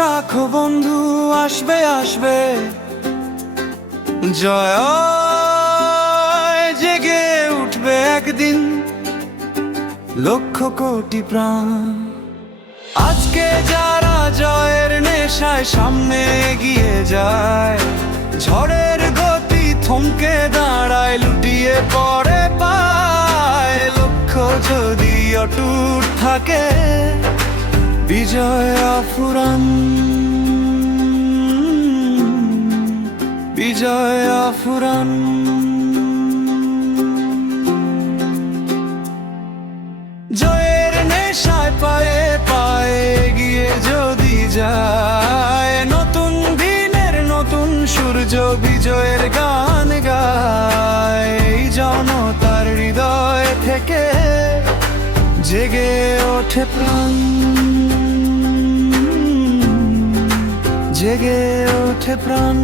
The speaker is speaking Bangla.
রাখো বন্ধু, আসবে আসবে জয়, জেগে উঠবে একদিন লক্ষ কোটি প্রাণ। আজকে যারা জয়ের নেশায় সামনে এগিয়ে যায়, ঝড়ের গতি থমকে দাঁড়ায়, লুটিয়ে পড়ে পায়। লক্ষ্য যদি অটুট থাকে, বিজয় অফুরান, বিজয় অফুরান। জয়ের নেশায় পায়ে পায়ে এগিয়ে যদি যায়, নতুন দিনের নতুন সূর্য বিজয়ের গান গায়। এই জনতার হৃদয় থেকে জেগে ওঠে প্রাণ, জেগে ওঠে প্রাণ।